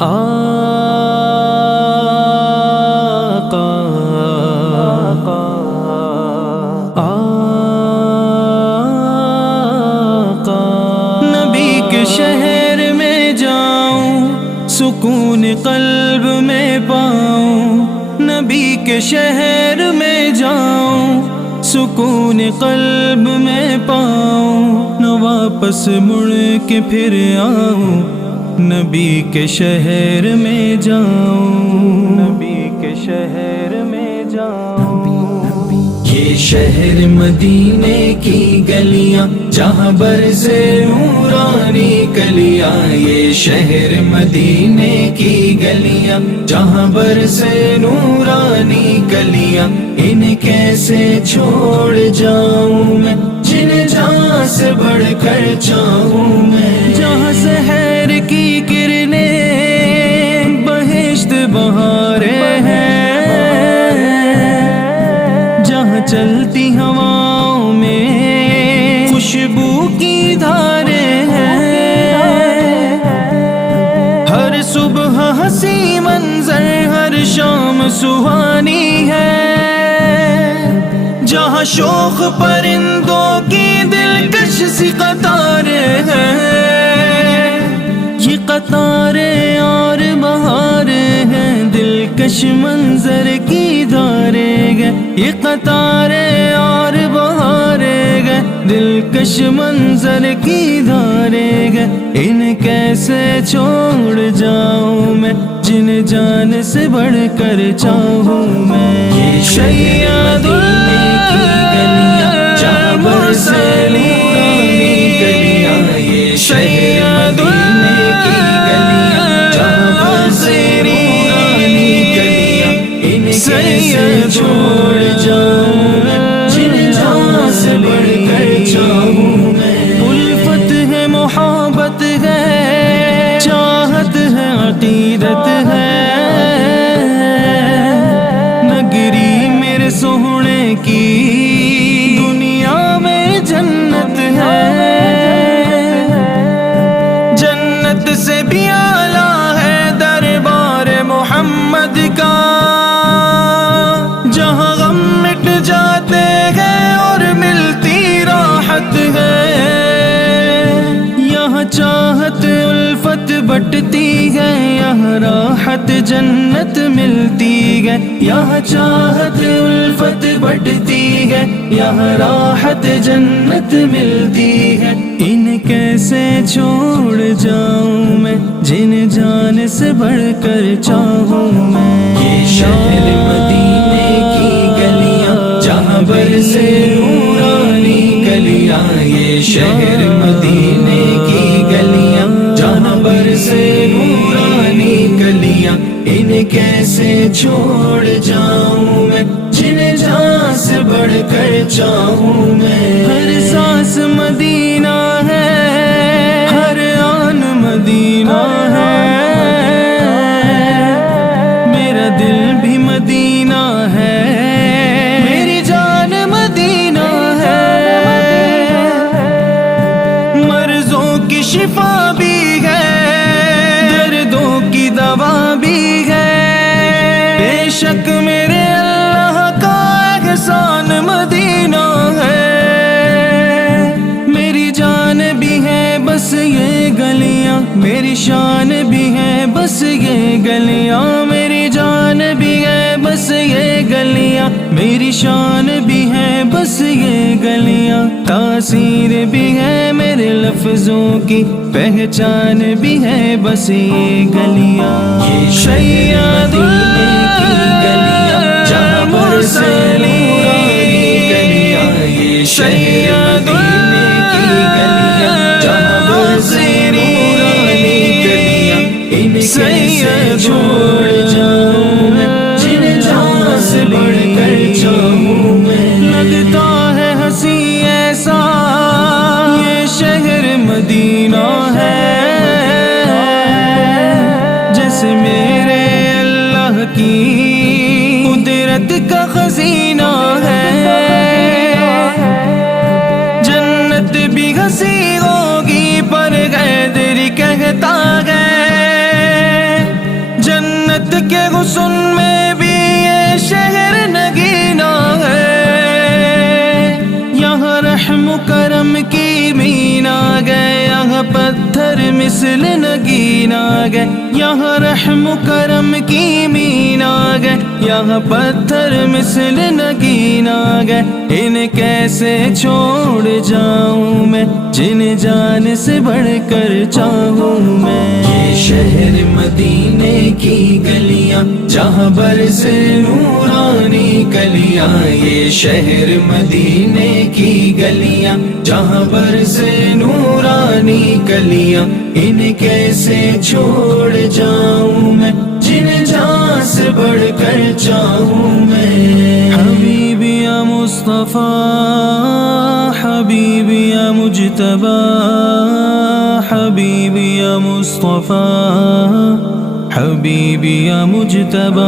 آقا آقا نبی کے شہر میں جاؤں سکون قلب میں پاؤں، نبی کے شہر میں جاؤں سکون قلب میں پاؤں، نہ واپس مڑ کے پھر آؤں نبی کے شہر میں جاؤں، نبی کے شہر میں جاؤں۔ یہ شہر مدینے کی گلیاں جہاں برسے نورانی کلیاں، یہ شہر مدینے کی گلیاں جہاں برسے نورانی کلیاں، ان کیسے چھوڑ جاؤں میں جن جہاں سے بڑھ کر چاہوں میں، جہاں سحر کی کرنیں بہشت بہاریں ہیں، جہاں چلتی ہواؤں میں خوشبو کی دھاریں ہیں، ہر صبح ہنسی منظر ہر شام سہانی ہے، جہاں شوق پرندوں کی دلکش سی قطاریں ہیں، یہ قطاریں اور بہاریں ہیں دلکش منظر کی دھاریں گے، یہ قطاریں اور بہاریں گے دلکش منظر کی دھاریں گے، ان کیسے چھوڑ جاؤں میں جن جان سے بڑھ کر چاہوں میں، یہ شہید چھوڑ جاؤں میں جن جہاں سے بڑھ کر چاہوں میں، الفت ہے محبت ہے چاہت ہے عقیدت ہے، نگری میرے سونے کی دنیا میں جنت ہے، جنت سے بھی اعلیٰ ہے دربار محمد کا، جہاں غم مٹ جاتے ہیں اور ملتی راحت ہے، یہاں چاہت الفت بٹتی ہے یہاں راحت جنت ملتی ہے، یہاں چاہت الفت بٹتی ہے یہاں راحت جنت ملتی ہے، ان کیسے چھوڑ جاؤں میں جن جان سے بڑھ کر چاہوں میں، یہ شہر مدینے کی گلیاں جہاں برسے نورانی کلیاں، یہ شہر مدینے کی گلیاں جہاں برسے نورانی کلیاں، ان کیسے چھوڑ جاؤں میں جن جہاں سے بڑھ کر چاہوں میں، ہر سانس مدینہ ہے ہر آن مدینہ ہے، میرا دل بھی مدینہ ہے میری جان مدینہ ہے، مرضوں کی شفا بھی ہے دردوں کی دوا بھی ہے، بے شک میرے اللہ کا احسان مدینہ ہے، میری جان بھی ہے بس یہ گلیاں، میری شان بھی ہے بس یہ گلیاں، میری جان بھی ہے بس یہ گلیاں، میری شان بھی ہے بس یہ گلیاں، تاثیر بھی ہے میرے لفظوں کی پہچان بھی ہے بس یہ گلیاں، یہ شہید کی گلیاں جہاں برسے نورانی کلیاں، یہ شہید کی گلیاں جہاں برسے نورانی کلیاں، ان کیسے چھوڑ جاؤں میں جن جہاں سے بڑھ کر چاہوں میں، لگتا ہے ہنسی ایسا یہ شہر مدینہ ہے، جیسے میرے اللہ کی قدرت کا خزینہ ہے، جنت بھی ہنسی ہوگی پر غیدر کہتا ہے مثل نگین آ گئے، یہاں رحم و کرم کی مین آ گئے، یہاں پتھر مثل نگین آ گئے، انہیں کیسے چھوڑ جاؤں میں جن جان سے بڑھ کر چاہوں میں۔ یہ شہر مدینے کی گلیاں جہاں برس نورانی کلیاں، یہ شہر مدینے کی گلیاں جہاں برس نورانی کلیاں، انہیں کیسے چھوڑ جاؤں میں جن جان سے بڑھ کر چاہوں میں۔ حبیبی یا مصطفیٰ، حبیبی یا مجتبی، حبیبی یا مصطفیٰ، حبیبی یا مجتبی۔